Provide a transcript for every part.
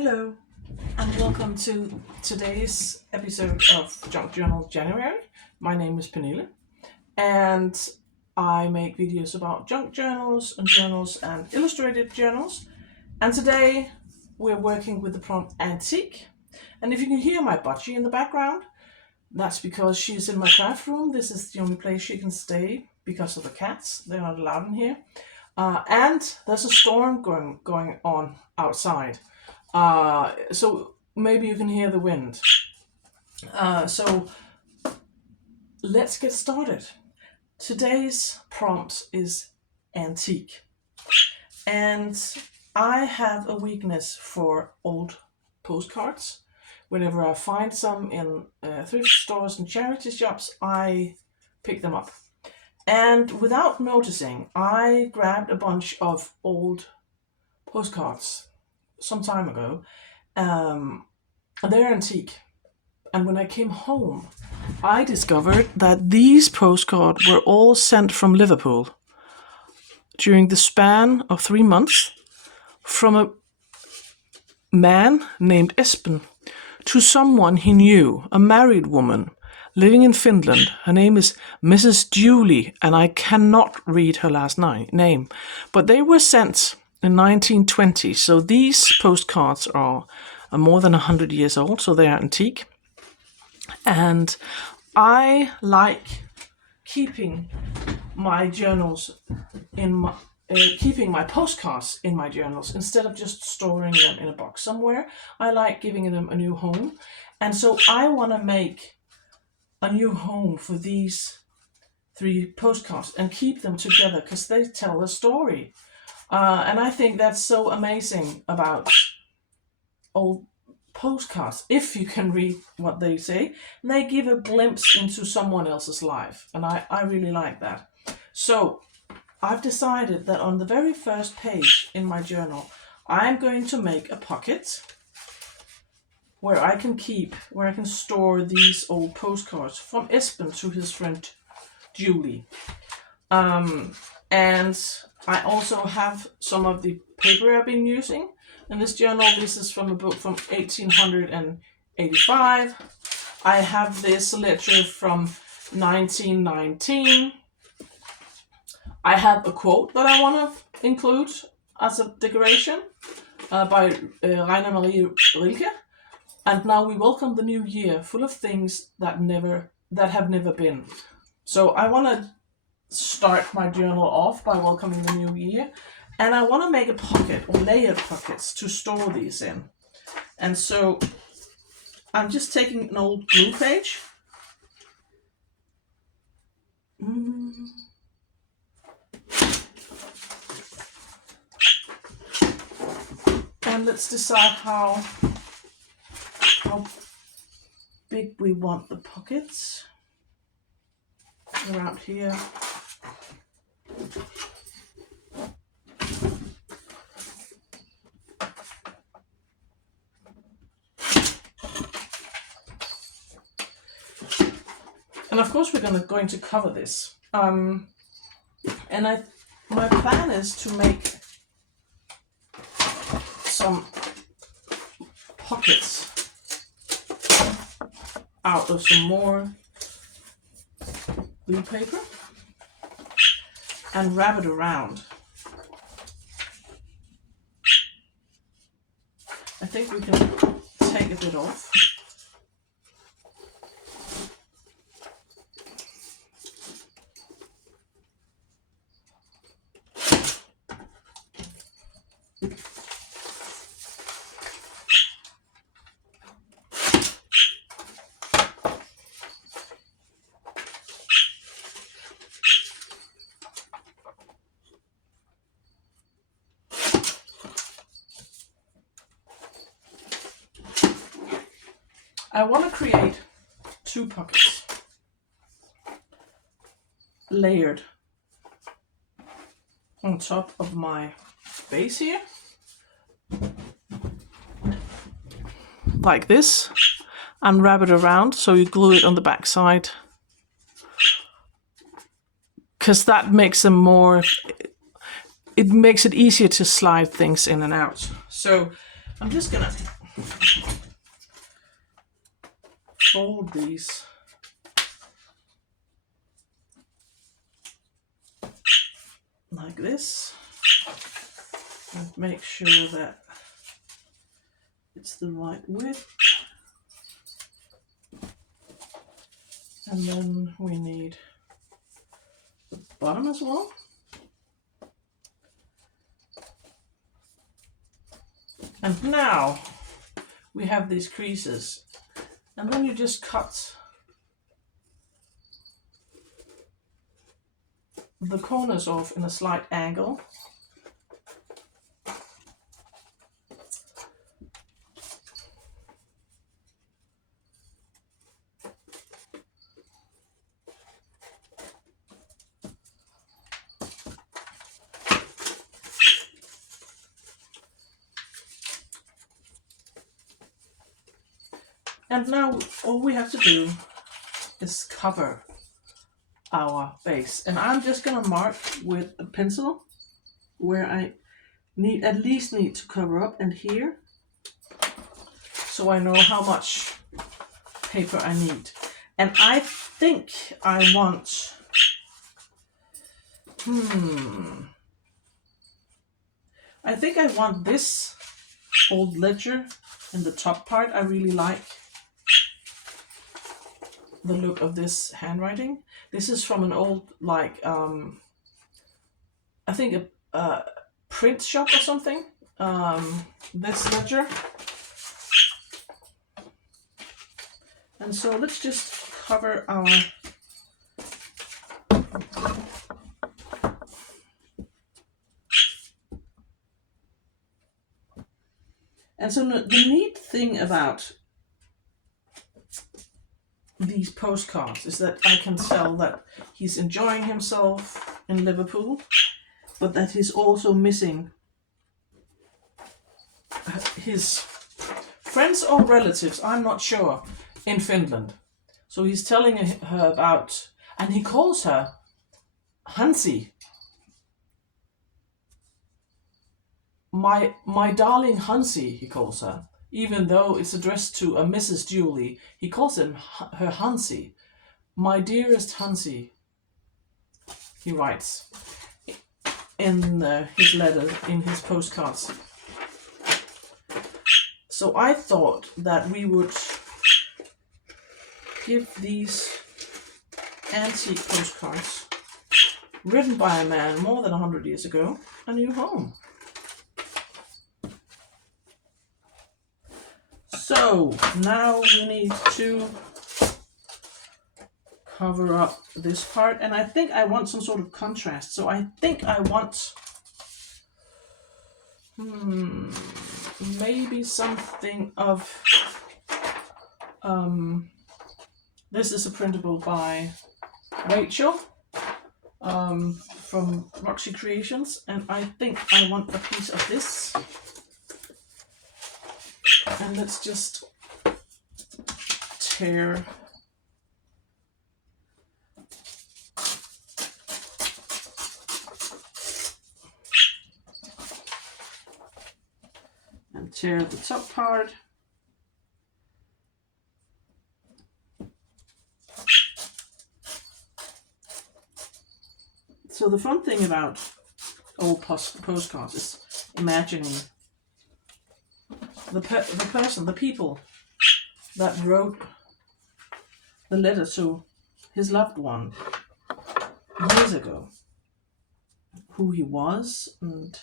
Hello, and welcome to today's episode of Junk Journal January. My name is Pernille, and I make videos about junk journals and illustrated journals. And today we're working with the prompt antique. And if you can hear my budgie in the background, that's because she's in my craft room. This is the only place she can stay because of the cats. They're not allowed in here. And there's a storm going on outside. So maybe you can hear the wind. So let's get started. Today's prompt is antique. And I have a weakness for old postcards. Whenever I find some in thrift stores and charity shops, I pick them up. And without noticing, I grabbed a bunch of old postcards some time ago. They're antique. And when I came home, I discovered that these postcards were all sent from Liverpool during the span of 3 months from a man named Espen to someone he knew, a married woman living in Finland. Her name is Mrs. Julie, and I cannot read her last name. But they were sent in 1920, so these postcards are more than 100 years old, so they are antique. And I like keeping my journals keeping my postcards in my journals instead of just storing them in a box somewhere. I like giving them a new home, and so I want to make a new home for these 3 postcards and keep them together because they tell a story. And I think that's so amazing about old postcards. If you can read what they say, they give a glimpse into someone else's life. And I really like that. So I've decided that on the very first page in my journal, I'm going to make a pocket where I can store these old postcards from Espen to his friend Julie. And I also have some of the paper I've been using in this journal. This is from a book from 1885. I have this letter from 1919. I have a quote that I want to include as a decoration by Rainer Marie Rilke. And now we welcome the new year, full of things that have never been. So I want to start my journal off by welcoming the new year, and I want to make a pocket or layered pockets to store these in. And so I'm just taking an old glue page. And let's decide how big we want the pockets. Around here. And of course we're going to cover this. And my plan is to make some pockets out of some more blue paper and wrap it around. I think we can take a bit off. I want to create 2 pockets layered on top of my base here, like this, and wrap it around so you glue it on the back side, because that makes them more, it makes it easier to slide things in and out. So I'm just gonna fold these like this and make sure that it's the right width. And then we need the bottom as well. And now we have these creases, and then you just cut the corners off in a slight angle. And now all we have to do is cover our base. And I'm just gonna mark with a pencil where I at least need to cover up, and here, so I know how much paper I need. And I think I want, I think I want this old ledger in the top part. I really like the look of this handwriting. This is from an old, like, I think a print shop or something. This ledger. And so let's just cover our And so the neat thing about these postcards is that I can tell that he's enjoying himself in Liverpool, but that he's also missing his friends or relatives, I'm not sure, in Finland. So he's telling her about, and he calls her Hansi. My darling Hansi, he calls her. Even though it's addressed to a Mrs. Julie, he calls her Hansi. My dearest Hansi, he writes in his letter, in his postcards. So I thought that we would give these antique postcards, written by a man more than 100 years ago, a new home. So now we need to cover up this part, and I think I want some sort of contrast. So I think I want maybe something of this is a printable by Rachel from Roxy Creations, and I think I want a piece of this. And let's just tear the top part. So the fun thing about old postcards is imagining the people that wrote the letter to his loved one years ago, who he was, and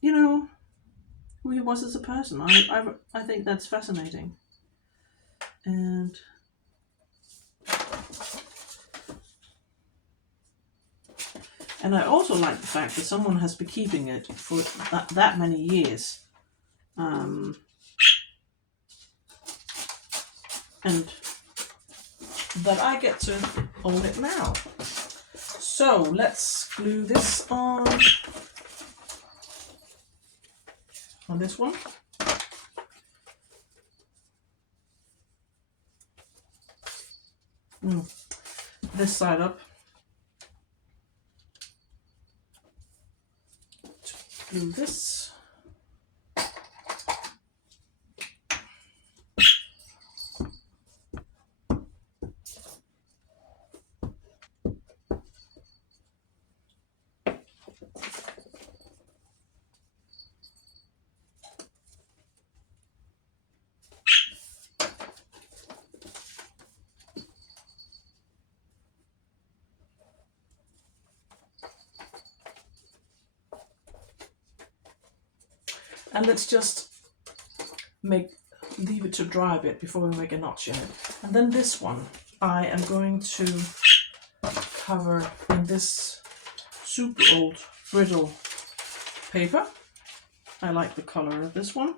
who he was as a person. I think that's fascinating. And I also like the fact that someone has been keeping it for that many years. And that I get to own it now. So let's glue this on this one. This side up. Glue this. And let's just leave it to dry a bit before we make a notch in it. And then this one, I am going to cover in this super old brittle paper. I like the color of this one.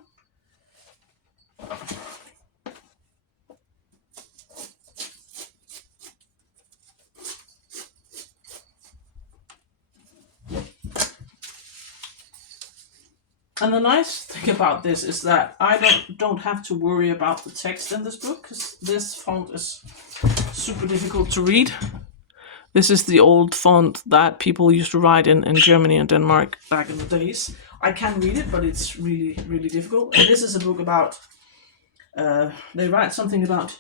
And the nice thing about this is that I don't have to worry about the text in this book, because this font is super difficult to read. This is the old font that people used to write in Germany and Denmark back in the days. I can read it, but it's really, really difficult. And this is a book about, they write something about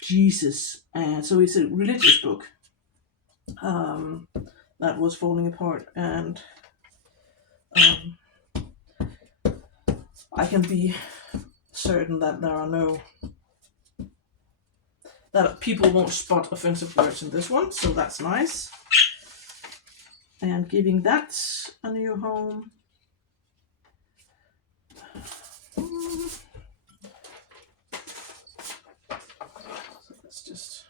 Jesus. And so it's a religious book that was falling apart. And I can be certain that that people won't spot offensive words in this one, so that's nice. And giving that a new home. So let's just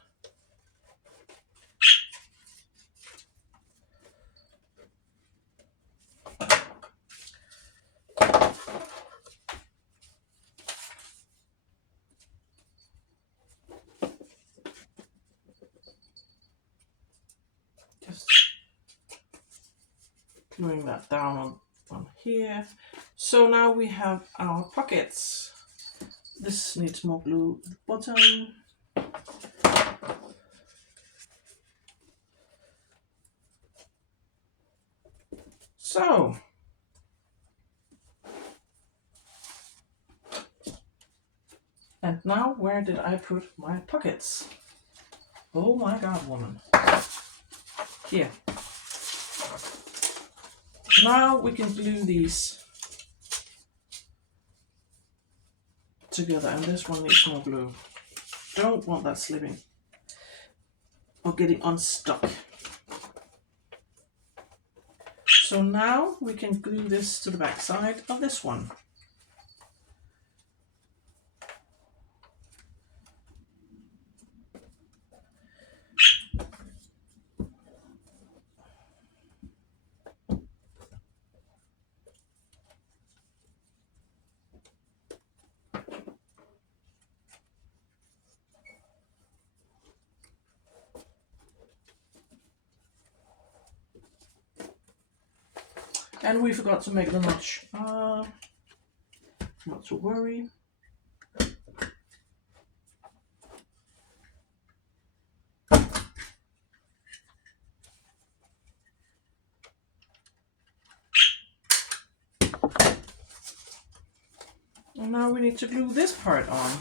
gluing that down on here. So now we have our pockets. This needs more glue at the bottom. So, and now where did I put my pockets? Oh my God, woman. Here. Now we can glue these together, and this one needs more glue. Don't want that slipping or getting unstuck. So now we can glue this to the back side of this one. And we forgot to make the notch. Not to worry. And now we need to glue this part on.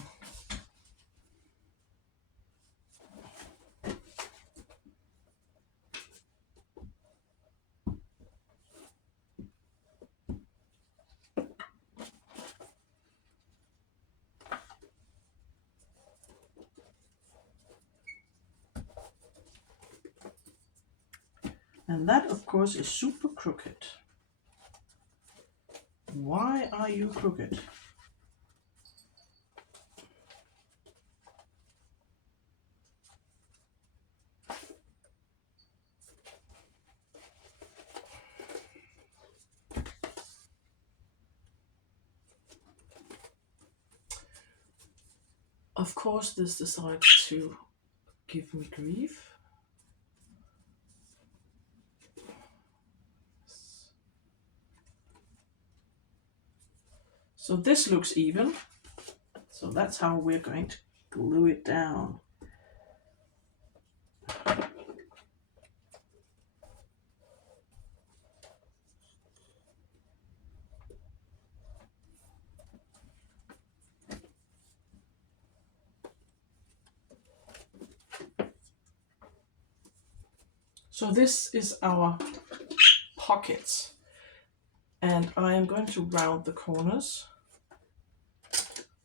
And that, of course, is super crooked. Why are you crooked? Of course, this decides to give me grief. So this looks even. So that's how we're going to glue it down. So this is our pockets, and I am going to round the corners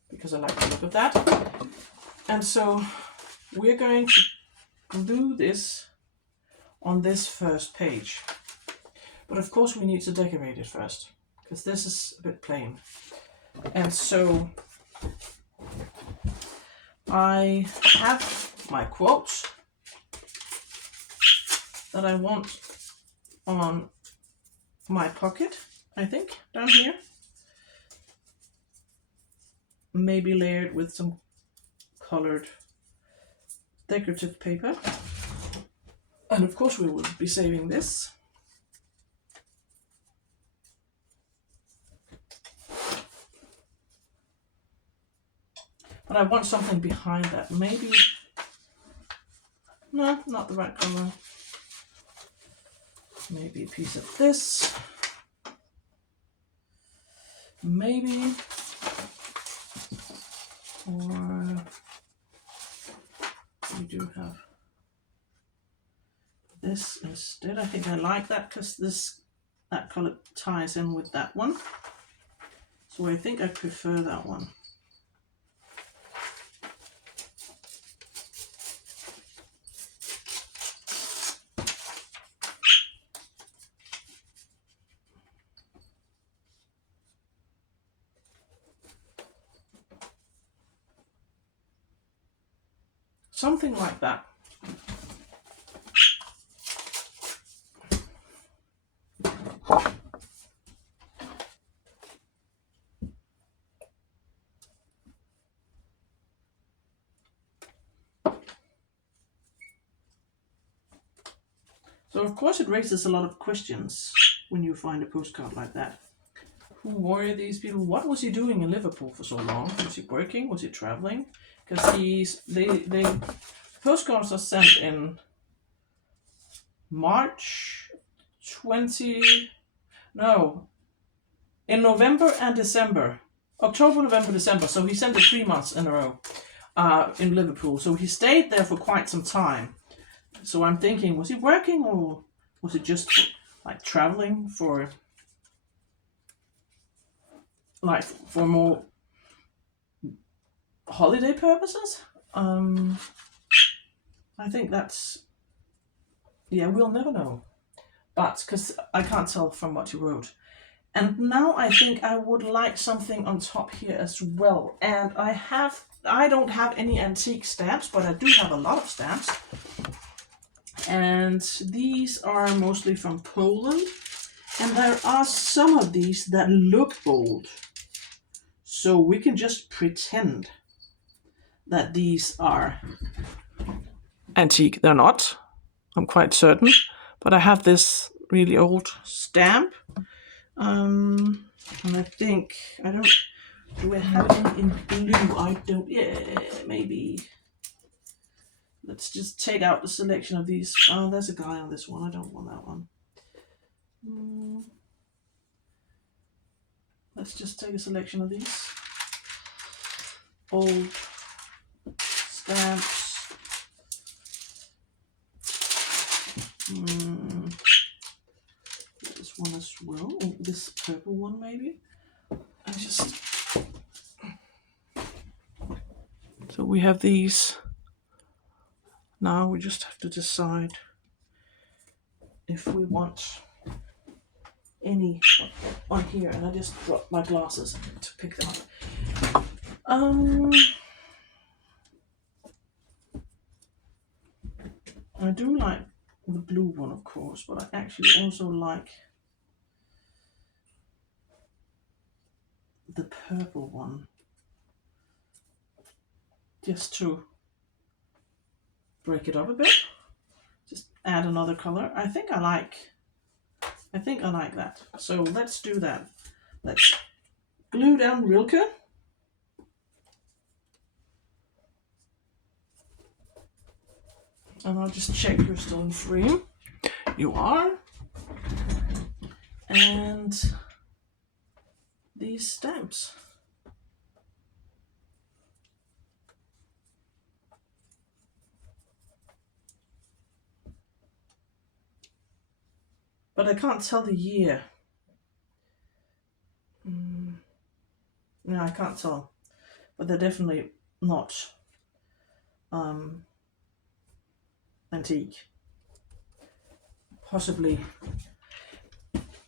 because I like the look of that. And so we're going to glue this on this first page. But of course we need to decorate it first, because this is a bit plain. And so I have my quotes that I want on my pocket, I think, down here. Maybe layered with some colored decorative paper. And of course we will be saving this. But I want something behind that. Maybe, no, not the right color. Maybe a piece of this. Maybe. Or we do have this instead. I think I like that because that color ties in with that one. So I think I prefer that one. Something like that. So of course it raises a lot of questions when you find a postcard like that. Who were these people? What was he doing in Liverpool for so long? Was he working? Was he traveling? Because they postcards are sent in in November and December. October, November, December. So he sent it 3 months in a row in Liverpool. So he stayed there for quite some time. So I'm thinking, was he working or was it just like traveling for more holiday purposes? I think that's, yeah, we'll never know. But because I can't tell from what he wrote. And now I think I would like something on top here as well. And I don't have any antique stamps, but I do have a lot of stamps. And these are mostly from Poland. And there are some of these that look old. So we can just pretend that these are antique. They're not, I'm quite certain. But I have this really old stamp. And I think, do I have any in blue? I don't, yeah, maybe. Let's just take out the selection of these. Oh, there's a guy on this one. I don't want that one. Let's just take a selection of these. Old stamps. This one as well. Oh, this purple one maybe. So we have these. Now we just have to decide if we want any on here. And I just dropped my glasses to pick them up. I do like the blue one, of course, but I actually also like the purple one. Just to break it up a bit. Just add another color. I think I like that. So let's do that. Let's glue down Rilke. And I'll just check you're still in frame. You are. And these stamps. But I can't tell the year. No, I can't tell. But they're definitely not antique. Possibly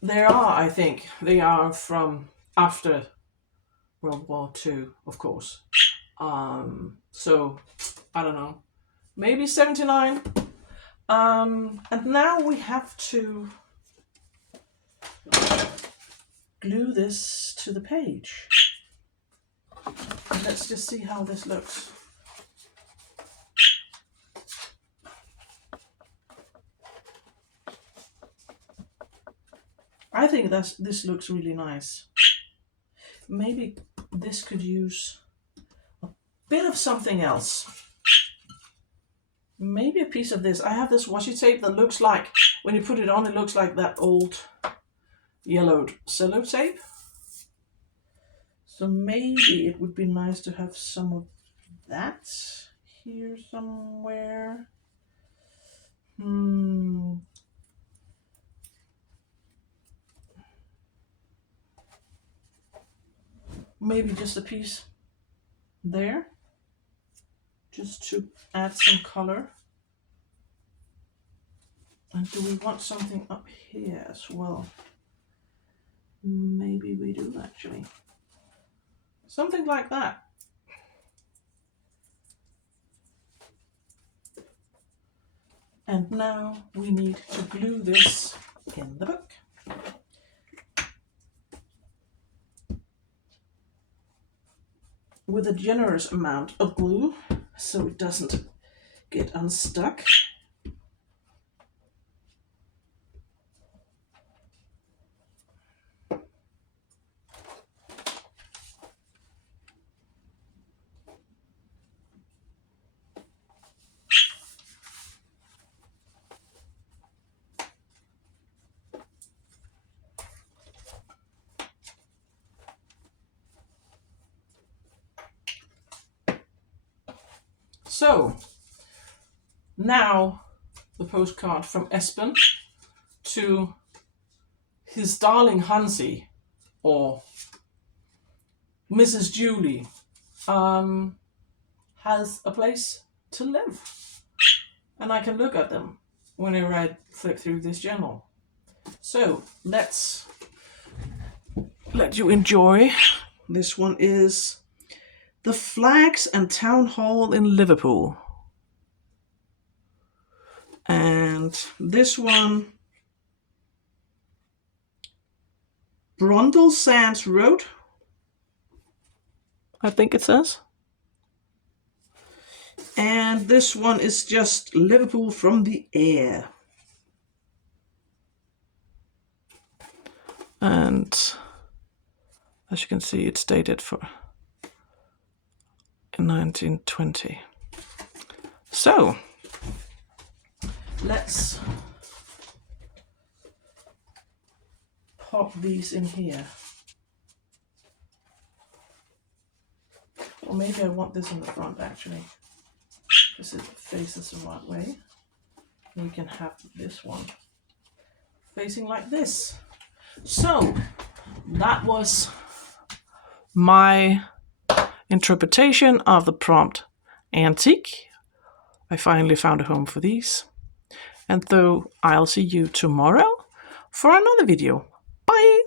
I think, they are from after World War II, of course. So, I don't know, maybe 79. And now we have to glue this to the page. And let's just see how this looks. I think this looks really nice. Maybe this could use a bit of something else. Maybe a piece of this. I have this washi tape that looks like, when you put it on, it looks like that old yellowed sellotape. So maybe it would be nice to have some of that here somewhere. Maybe just a piece there, just to add some color. And do we want something up here as well? Maybe we do, actually. Something like that. And now we need to glue this in the book. With a generous amount of glue, so it doesn't get unstuck. So now the postcard from Espen to his darling Hansi, or Mrs. Julie, has a place to live. And I can look at them whenever I flick through this journal. So let's let you enjoy. This one is The Flags and Town Hall in Liverpool. And this one, Brundle Sands Road, I think it says. And this one is just Liverpool from the air. And as you can see, it's dated for 1920. So let's pop these in here. Or maybe I want this in the front, actually, because it faces the right way. We can have this one facing like this. So that was my interpretation of the prompt antique. I finally found a home for these. And though I'll see you tomorrow for another video. Bye!